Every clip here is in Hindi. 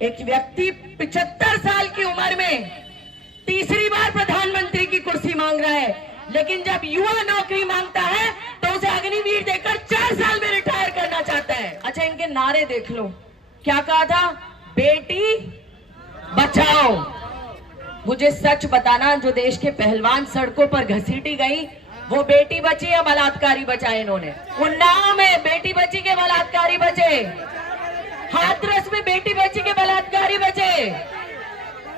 एक व्यक्ति 75 साल की उम्र में तीसरी बार प्रधानमंत्री की कुर्सी मांग रहा है, लेकिन जब युवा नौकरी मांगता है तो उसे अग्निवीर देकर 4 साल में रिटायर करना चाहता है। अच्छा, इनके नारे देख लो, क्या कहा था? बेटी बचाओ। मुझे सच बताना, जो देश के पहलवान सड़कों पर घसीटी गई, वो बेटी बची या बलात्कारी बचाए? इन्होंने उन्नाव में बेटी बची के बलात्कारी बचे, हाथरस में बेटी बची के बलात्कारी बचे।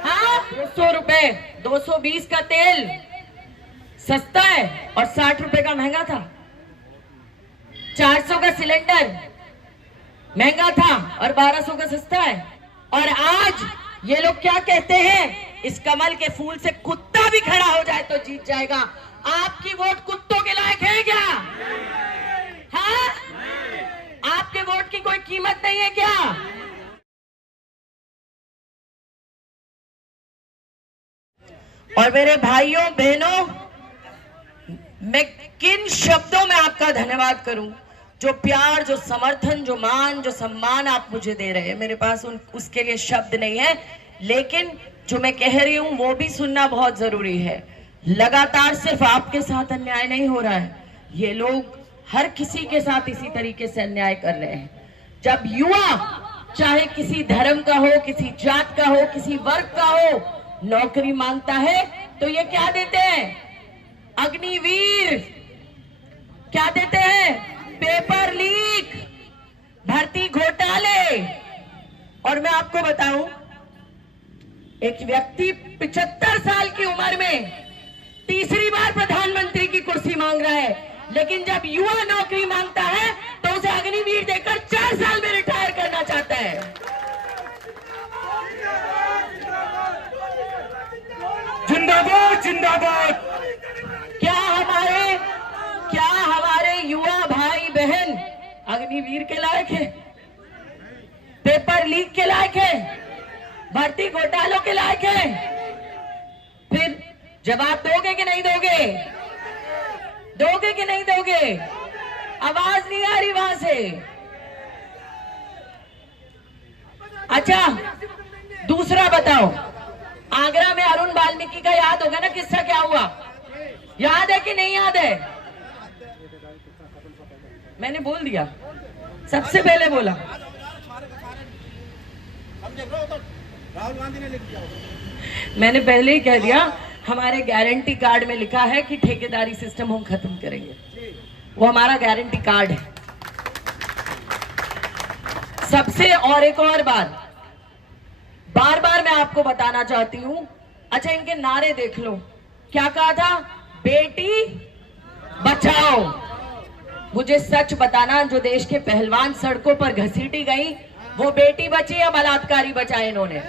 हाँ, 200 रुपए 220 का तेल सस्ता है और 60 रुपए का महंगा था। 400 का सिलेंडर महंगा था और 1200 का सस्ता है। और आज ये लोग क्या कहते हैं? इस कमल के फूल से कुत्ता भी खड़ा हो जाए तो जीत जाएगा। आपकी वोट कुत्तों के लायक है क्या? हाँ, आपके वोट की कोई कीमत नहीं है क्या? और मेरे भाइयों बहनों, मैं किन शब्दों में आपका धन्यवाद करूं? जो प्यार, जो समर्थन, जो मान, जो सम्मान आप मुझे दे रहे हैं, मेरे पास उसके लिए शब्द नहीं है। लेकिन जो मैं कह रही हूं वो भी सुनना बहुत जरूरी है। लगातार सिर्फ आपके साथ अन्याय नहीं हो रहा है, ये लोग हर किसी के साथ इसी तरीके से अन्याय कर रहे हैं। जब युवा, चाहे किसी धर्म का हो, किसी जात का हो, किसी वर्ग का हो, नौकरी मांगता है तो ये क्या देते हैं? अग्निवीर। क्या देते हैं? पेपर लीक, भर्ती घोटाले। और मैं आपको बताऊं, एक व्यक्ति 75 साल की उम्र में तीसरी बार प्रधानमंत्री की कुर्सी मांग रहा है, लेकिन जब युवा नौकरी मांगता है तो उसे अग्निवीर देकर 4 साल में रिटायर करना चाहता है। जिंदाबाद जिंदाबाद। क्या हमारे युवा भाई बहन अग्निवीर के लायक है? पेपर लीक के लायक है? भर्ती घोटालों के लायक है? फिर जवाब दोगे कि नहीं दोगे? दोगे कि नहीं दोगे? आवाज नहीं आ रही वहां से। अच्छा, दूसरा बताओ, आगरा में अरुण वाल्मीकि का याद होगा ना किस्सा, क्या हुआ? याद है कि नहीं याद है? मैंने बोल दिया, सबसे पहले बोला। राहुल गांधी ने लिख दिया, मैंने पहले ही कह दिया, हमारे गारंटी कार्ड में लिखा है कि ठेकेदारी सिस्टम हम खत्म करेंगे। वो हमारा गारंटी कार्ड है। सबसे और एक और बात बार बार मैं आपको बताना चाहती हूं। अच्छा, इनके नारे देख लो, क्या कहा था? बेटी बचाओ। मुझे सच बताना, जो देश के पहलवान सड़कों पर घसीटी गई, वो बेटी बची या बलात्कारी बचाए? इन्होंने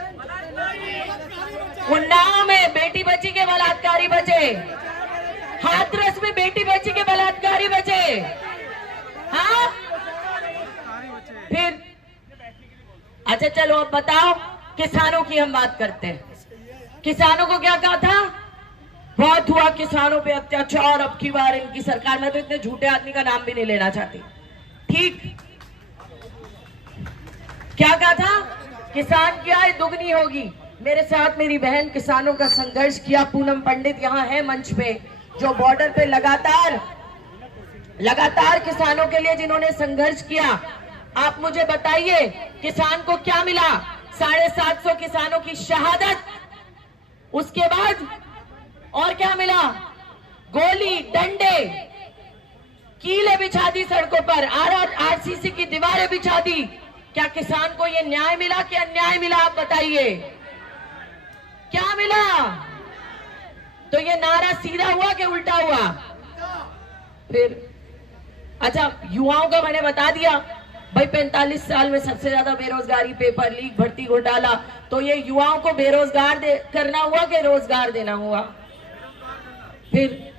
उन्नाव में बेटी बची के बलात्कारी बचे, हाथरस में बेटी बची के बलात्कारी बचे। हाँ, फिर अच्छा चलो अब बताओ, किसानों की हम बात करते हैं। किसानों को क्या कहा था? बहुत हुआ किसानों पे अत्याचार, अब की बार इनकी सरकार। मैं तो इतने झूठे आदमी का नाम भी नहीं लेना चाहती। ठीक, क्या कहा था? किसान की आय दुगनी होगी। मेरे साथ मेरी बहन किसानों का संघर्ष किया, पूनम पंडित यहाँ है मंच पे, जो बॉर्डर पे लगातार किसानों के लिए जिन्होंने संघर्ष किया। आप मुझे बताइए, किसान को क्या मिला? 750 किसानों की शहादत। उसके बाद और क्या मिला? गोली, डंडे, कीले बिछा दी सड़कों पर, आरसीसी की दीवारें बिछा दी। क्या किसान को ये न्याय मिला कि अन्याय मिला? आप बताइए, क्या मिला? तो ये नारा सीधा हुआ कि उल्टा हुआ? फिर अच्छा, युवाओं का मैंने बता दिया भाई, 45 साल में सबसे ज्यादा बेरोजगारी, पेपर लीक, भर्ती घोटाला। तो ये युवाओं को बेरोजगार करना हुआ कि रोजगार देना हुआ? फिर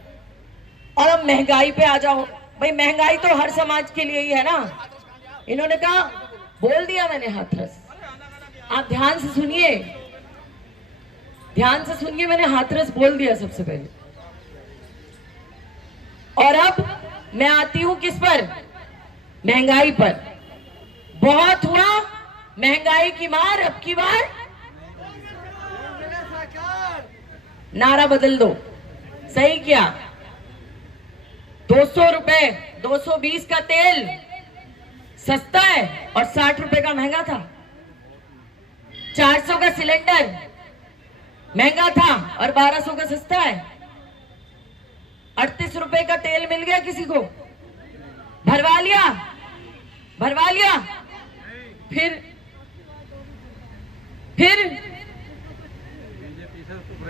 और अब महंगाई पे आ जाओ भाई। महंगाई तो हर समाज के लिए ही है ना। इन्होंने कहा, बोल दिया मैंने हाथरस। आप ध्यान से सुनिए, ध्यान से सुनिए, मैंने हाथरस बोल दिया सबसे पहले। और अब मैं आती हूं किस पर? महंगाई पर। बहुत हुआ, महंगाई की मार अब की बार नारा बदल दो। सही किया। 200 रुपए 220 का तेल सस्ता है और 60 रुपए का महंगा था। 400 का सिलेंडर महंगा था और 1200 का सस्ता है। 38 रुपए का तेल मिल गया किसी को, भरवा लिया फिर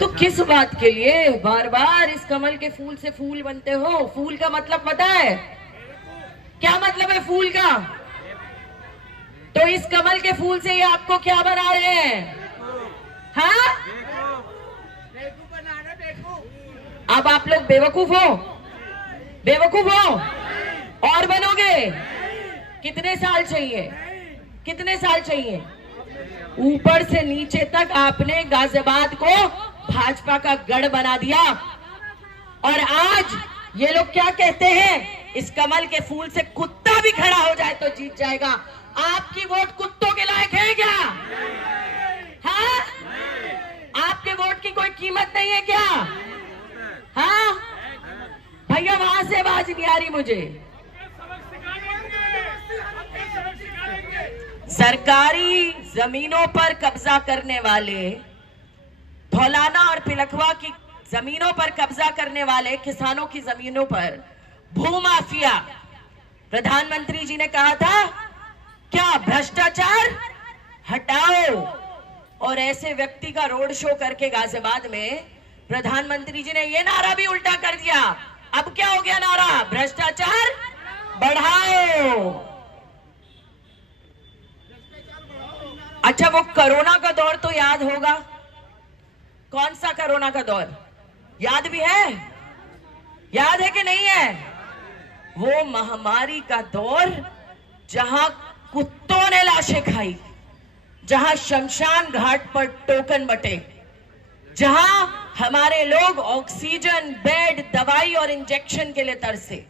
तो किस बात के लिए बार बार इस कमल के फूल से फूल बनते हो? फूल का मतलब पता है क्या मतलब है फूल का? तो इस कमल के फूल से ये आपको क्या बना रहे हैं? हाँ, अब आप लोग बेवकूफ हो और बनोगे। कितने साल चाहिए? ऊपर से नीचे तक आपने गाजियाबाद को भाजपा का गढ़ बना दिया और आज ये लोग क्या कहते हैं, इस कमल के फूल से कुत्ता भी खड़ा हो जाए तो जीत जाएगा। आपकी वोट कुत्तों के लायक है क्या? हाँ, आपके वोट की कोई कीमत नहीं है क्या? हाँ भैया, वहां से आवाज नहीं आ रही मुझे। सरकारी जमीनों पर कब्जा करने वाले, धौलाना और पिलखवा की जमीनों पर कब्जा करने वाले किसानों की जमीनों पर भूमाफिया, प्रधानमंत्री जी ने कहा था क्या भ्रष्टाचार हटाओ, और ऐसे व्यक्ति का रोड शो करके गाजियाबाद में प्रधानमंत्री जी ने ये नारा भी उल्टा कर दिया। अब क्या हो गया नारा? भ्रष्टाचार बढ़ाओ। अच्छा, वो कोरोना का दौर तो याद होगा। कौन सा कोरोना का दौर याद भी है? याद है कि नहीं है? वो महामारी का दौर जहां कुत्तों ने लाशें खाई, जहां शमशान घाट पर टोकन बटे, जहां हमारे लोग ऑक्सीजन, बेड, दवाई और इंजेक्शन के लिए तरसे।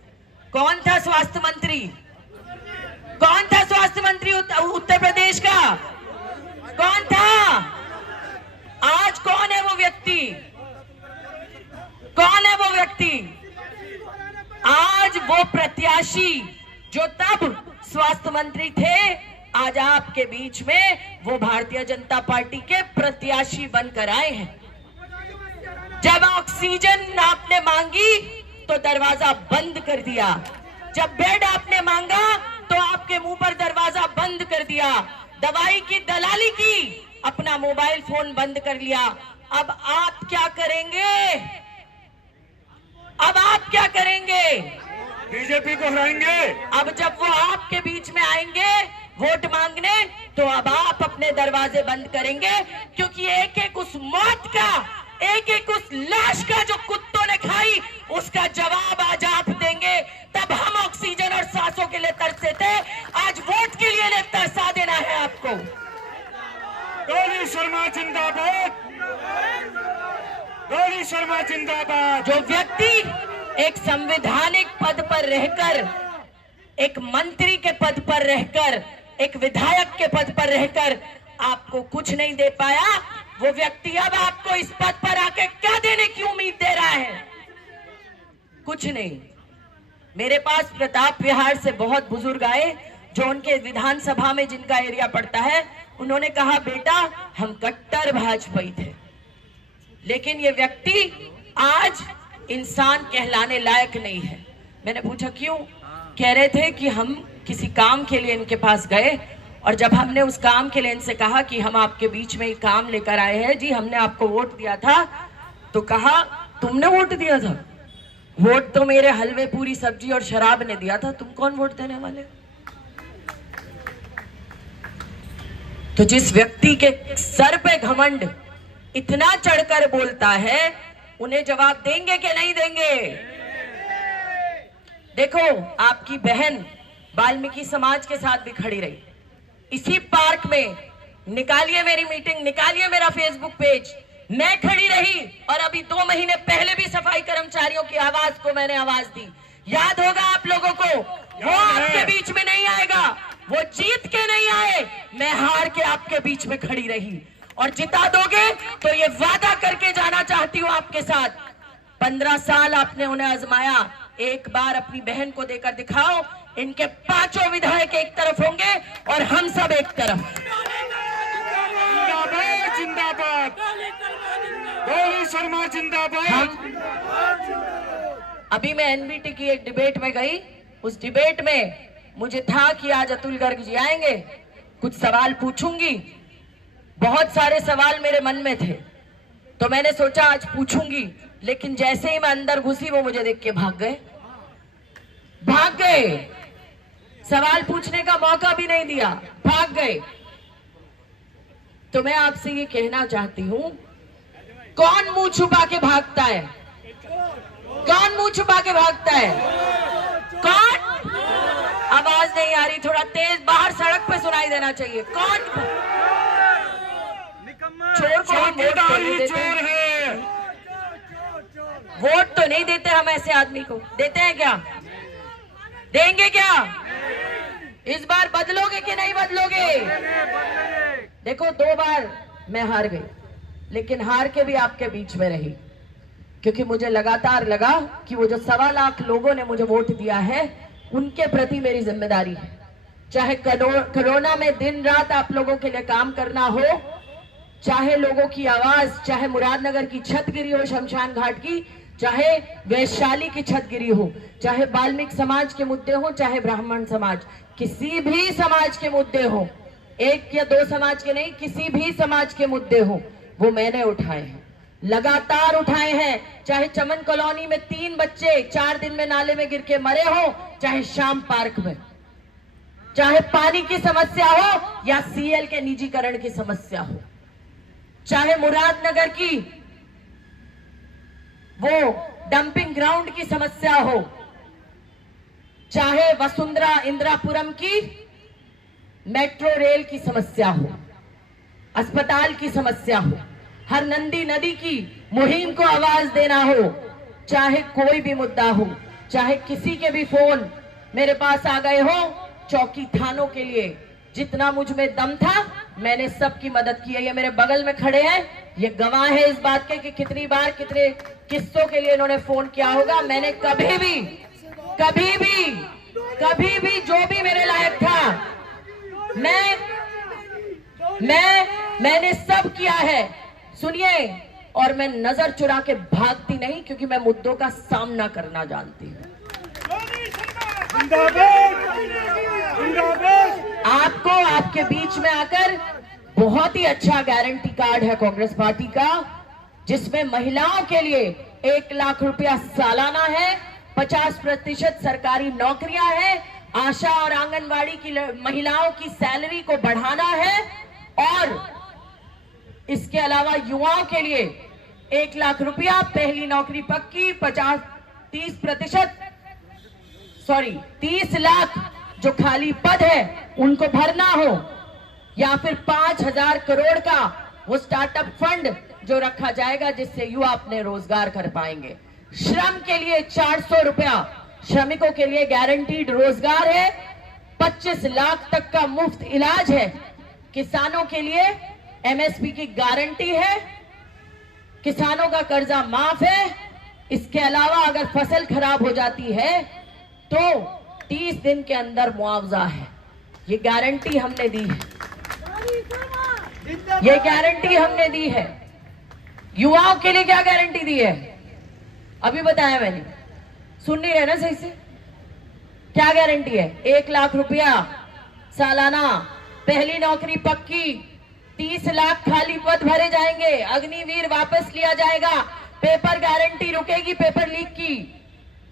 कौन था स्वास्थ्य मंत्री? उत्तर प्रदेश का? कौन था? आज कौन है वो व्यक्ति? आज वो प्रत्याशी जो तब स्वास्थ्य मंत्री थे, आज आपके बीच में वो भारतीय जनता पार्टी के प्रत्याशी बनकर आए हैं। जब ऑक्सीजन आपने मांगी तो दरवाजा बंद कर दिया, जब बेड आपने मांगा तो आपके मुंह पर दरवाजा बंद कर दिया, दवाई की दलाली की, अपना मोबाइल फोन बंद कर लिया। अब आप क्या करेंगे? बीजेपी को हराएंगे। अब जब वो आपके बीच में आएंगे वोट मांगने, तो अब आप अपने दरवाजे बंद करेंगे, क्योंकि एक उस मौत का, उस लाश का जो कुत्तों ने खाई, उसका जवाब आज आप देंगे। तब हम ऑक्सीजन और सांसों के लिए तरसे थे, आज वोट के लिए तरसा देना है आपको। डॉली शर्मा जिंदाबाद। जो व्यक्ति एक संवैधानिक पद पर रहकर, एक मंत्री के पद पर रहकर, एक विधायक के पद पर रहकर आपको कुछ नहीं दे पाया, वो व्यक्ति अब आपको इस पद पर आके क्या देने की उम्मीद दे रहा है? कुछ नहीं। मेरे पास प्रताप विहार से बहुत बुजुर्ग आए जो उनके विधानसभा में जिनका एरिया पड़ता है, उन्होंने कहा बेटा हम कट्टर भाजपाई थे, लेकिन ये व्यक्ति आज इंसान कहलाने लायक नहीं है। मैंने पूछा क्यों? कह रहे थे कि हम किसी काम के लिए इनके पास गए और जब हमने उस काम के लिए इनसे कहा कि हम आपके बीच में एक काम लेकर आए हैं जी, हमने आपको वोट दिया था, तो कहा तुमने वोट दिया था? वोट तो मेरे हलवे, पूरी सब्जी और शराब ने दिया था, तुम कौन वोट देने वाले? तो जिस व्यक्ति के सर पे घमंड इतना चढ़कर बोलता है, उन्हें जवाब देंगे कि नहीं देंगे? देखो, आपकी बहन वाल्मीकि समाज के साथ भी खड़ी रही इसी पार्क में। निकालिए मेरी मीटिंग, निकालिए मेरा फेसबुक पेज, मैं खड़ी रही और अभी 2 महीने पहले भी सफाई कर्मचारियों की आवाज को मैंने आवाज दी। याद होगा आप लोगों को। वो आपके बीच में नहीं आएगा, वो जीत के नहीं आए, मैं हार के आपके बीच में खड़ी रही। और जिता दोगे तो ये वादा करके जाना चाहती हूँ आपके साथ, 15 साल आपने उन्हें आजमाया, एक बार अपनी बहन को देकर दिखाओ। इनके 5 विधायक एक तरफ होंगे और हम सब एक तरफ। जिंदाबाद जिंदाबाद, डोली शर्मा जिंदाबाद। अभी मैं एनबीटी की एक डिबेट में गई, उस डिबेट में मुझे था कि आज अतुल गर्ग जी आएंगे, कुछ सवाल पूछूंगी। बहुत सारे सवाल मेरे मन में थे, तो मैंने सोचा आज पूछूंगी, लेकिन जैसे ही मैं अंदर घुसी वो मुझे देख के भाग गए, सवाल पूछने का मौका भी नहीं दिया, भाग गए। तो मैं आपसे ये कहना चाहती हूं, कौन मुंह छुपा के भागता है? कौन मुंह छुपा के भागता है? कौन? आवाज नहीं आ रही, थोड़ा तेज, बाहर सड़क पे सुनाई देना चाहिए। कौन? चोर को हम वोट तो नहीं देते, वोट तो नहीं देते हम ऐसे आदमी को, देते हैं क्या? देंगे क्या? इस बार बदलोगे कि नहीं बदलोगे? देखो 2 बार मैं हार गई, लेकिन हार के भी आपके बीच में रही, क्योंकि मुझे लगातार लगा कि वो जो 1.25 लाख लोगों ने मुझे वोट दिया है उनके प्रति मेरी जिम्मेदारी है। चाहे कोरोना में दिन रात आप लोगों के लिए काम करना हो, चाहे लोगों की आवाज, चाहे मुरादनगर की छत गिरी हो शमशान घाट की, चाहे वैशाली की छत गिरी हो, चाहे वाल्मीकि समाज के मुद्दे हो, चाहे ब्राह्मण समाज, किसी भी समाज के मुद्दे हो, 1 या 2 समाज के नहीं, किसी भी समाज के मुद्दे हो, वो मैंने उठाए हैं, लगातार उठाए हैं। चाहे चमन कॉलोनी में 3 बच्चे 4 दिन में नाले में गिर के मरे हो, चाहे शाम पार्क में, चाहे पानी की समस्या हो या सीएल के निजीकरण की समस्या हो, चाहे मुरादनगर की वो डंपिंग ग्राउंड की समस्या हो, चाहे वसुंधरा इंदिरापुरम की मेट्रो रेल की समस्या हो, अस्पताल की समस्या हो, हर नंदी नदी की मुहिम को आवाज देना हो, चाहे कोई भी मुद्दा हो, चाहे किसी के भी फोन मेरे पास आ गए हो, चौकी थानों के लिए जितना मुझ में दम था मैंने सबकी मदद की है। ये मेरे बगल में खड़े हैं, ये गवाह है इस बात के कि कितनी बार कितने किस्सों के लिए इन्होंने फोन किया होगा। मैंने कभी भी जो भी मेरे लायक था मैंने सब किया है। सुनिए, और मैं नजर चुरा के भागती नहीं, क्योंकि मैं मुद्दों का सामना करना जानती हूँ। आपको आपके बीच में आकर बहुत ही अच्छा गारंटी कार्ड है कांग्रेस पार्टी का, जिसमें महिलाओं के लिए 1 लाख रुपया सालाना है, 50% सरकारी नौकरियां हैं, आशा और आंगनवाड़ी की महिलाओं की सैलरी को बढ़ाना है, और इसके अलावा युवाओं के लिए 1 लाख रुपया, पहली नौकरी पक्की, 30 लाख जो खाली पद है उनको भरना हो, या फिर 5,000 करोड़ का वो स्टार्टअप फंड जो रखा जाएगा जिससे युवा अपने रोजगार कर पाएंगे। श्रम के लिए 400 रुपया, श्रमिकों के लिए गारंटीड रोजगार है, 25 लाख तक का मुफ्त इलाज है, किसानों के लिए एमएसपी की गारंटी है, किसानों का कर्जा माफ है। इसके अलावा अगर फसल खराब हो जाती है तो 30 दिन के अंदर मुआवजा है। ये गारंटी हमने दी है, ये गारंटी हमने दी है। युवाओं के लिए क्या गारंटी दी है अभी बताया मैंने, सुन नहीं रहे ना सही से? क्या गारंटी है? 1 लाख रुपया सालाना, पहली नौकरी पक्की, 30 लाख खाली पद भरे जाएंगे, अग्निवीर वापस लिया जाएगा, पेपर गारंटी रुकेगी पेपर लीक की,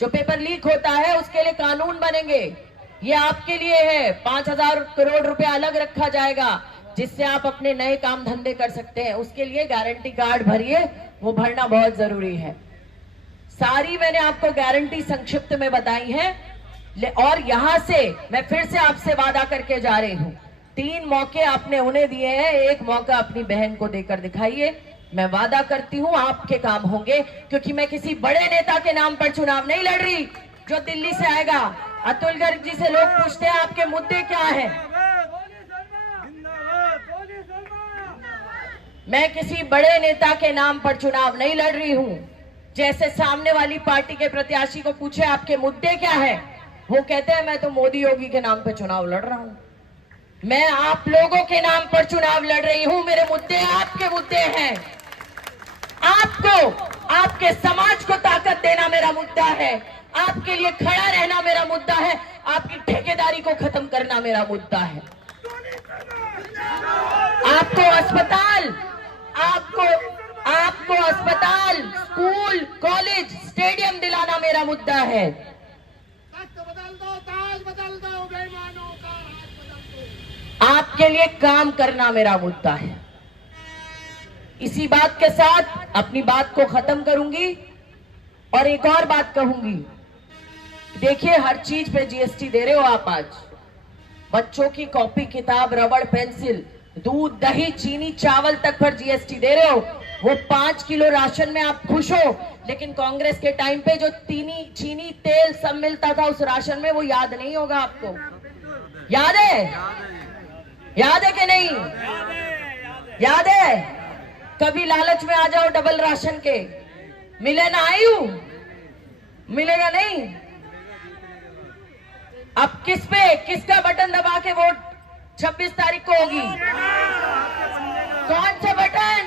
जो पेपर लीक होता है उसके लिए कानून बनेंगे, ये आपके लिए है। 5,000 करोड़ रुपया अलग रखा जाएगा जिससे आप अपने नए काम धंधे कर सकते हैं, उसके लिए गारंटी कार्ड भरिए, वो भरना बहुत जरूरी है। सारी मैंने आपको गारंटी संक्षिप्त में बताई है, और यहां से मैं फिर से आपसे वादा करके जा रही हूं, 3 मौके आपने उन्हें दिए हैं, 1 मौका अपनी बहन को देकर दिखाइए। मैं वादा करती हूं आपके काम होंगे, क्योंकि मैं किसी बड़े नेता के नाम पर चुनाव नहीं लड़ रही जो दिल्ली से आएगा। अतुल गर्ग जी से लोग पूछते हैं आपके मुद्दे क्या हैं, मैं किसी बड़े नेता के नाम पर चुनाव नहीं लड़ रही हूं। जैसे सामने वाली पार्टी के प्रत्याशी को पूछे आपके मुद्दे क्या है, वो कहते हैं मैं तो मोदी योगी के नाम पर चुनाव लड़ रहा हूं। मैं आप लोगों के नाम पर चुनाव लड़ रही हूं। मेरे मुद्दे आपके मुद्दे हैं। आपको, आपके समाज को ताकत देना मेरा मुद्दा है। आपके लिए खड़ा रहना मेरा मुद्दा है। आपकी ठेकेदारी को खत्म करना मेरा मुद्दा है। आपको अस्पताल, आपको अस्पताल, स्कूल, कॉलेज, स्टेडियम दिलाना मेरा मुद्दा है। आपके लिए काम करना मेरा मुद्दा है। इसी बात के साथ अपनी बात को खत्म करूंगी और एक और बात कहूंगी। देखिए, हर चीज पे जीएसटी दे रहे हो आप। आज बच्चों की कॉपी किताब, रबड़, पेंसिल, दूध, दही, चीनी, चावल तक पर जीएसटी दे रहे हो। वो 5 किलो राशन में आप खुश हो, लेकिन कांग्रेस के टाइम पे जो चीनी, तेल सब मिलता था उस राशन में, वो याद नहीं होगा आपको। याद है? याद है कि नहीं? याद है? कभी लालच में आ जाओ डबल राशन के, मिले ना आयु, मिलेगा नहीं। अब किसका बटन दबा के वोट 26 तारीख को होगी? कौन सा बटन?